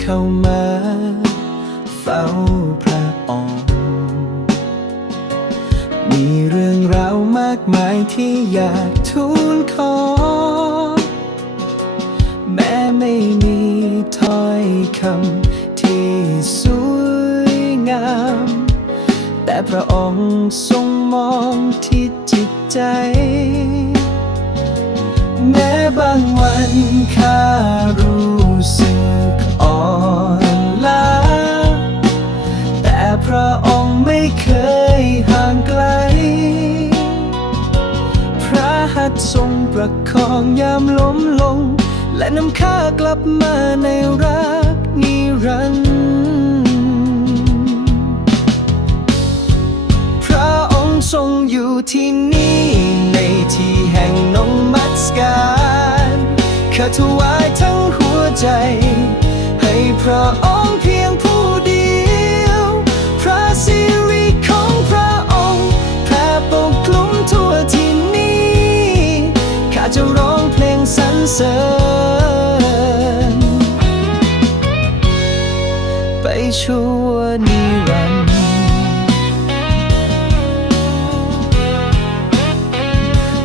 เข้ามา เฝ้าพระองค์ มีเรื่องราวมากมายที่อยากทูลขอ แม้ไม่มีถ้อยคำที่สวยงาม แต่พระองค์ทรงมองที่จิตใจ แม้บางวันข้า ทรงประคองยามล้มลง และนำข้ากลับมาในรักนิรันดร์พระองค์ทรงอยู่ที่นี่ในที่แห่งนงมัสการข้าถวายทั้งหัวใจ ให้พระองค์เพีย เสริญไปชั่วนิรันดร์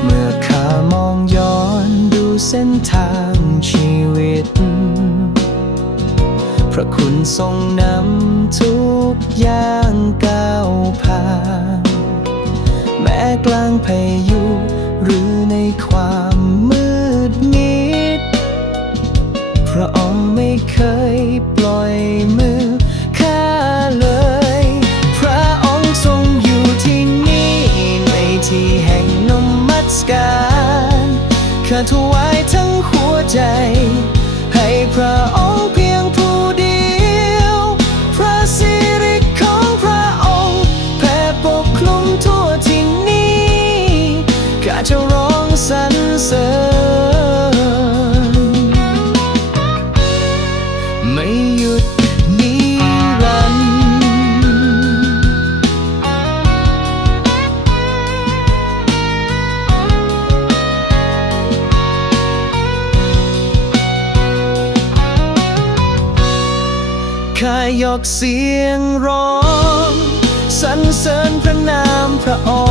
เมื่อข้ามองย้อนดูเส้นทางชีวิต พระคุณทรงนำทุกอย่างก้าวผ่านแม้กลางพายุหรือในความ ระองค์ไม่เคยปล่อยมือข้าเลย พระองค์ทรงอยู่ที่นี่ ในที่แห่งนมัสการข้าถวายทั้งหัวใจ ให้พระองค์เพียงผู้เดียว พระสิริของพระองค์แผ่ปกคลุมทั่วที่นี้ข้าจะร้องสรรเสริญ ยกเสียงร้องสรรเสริญพระนามพระองค์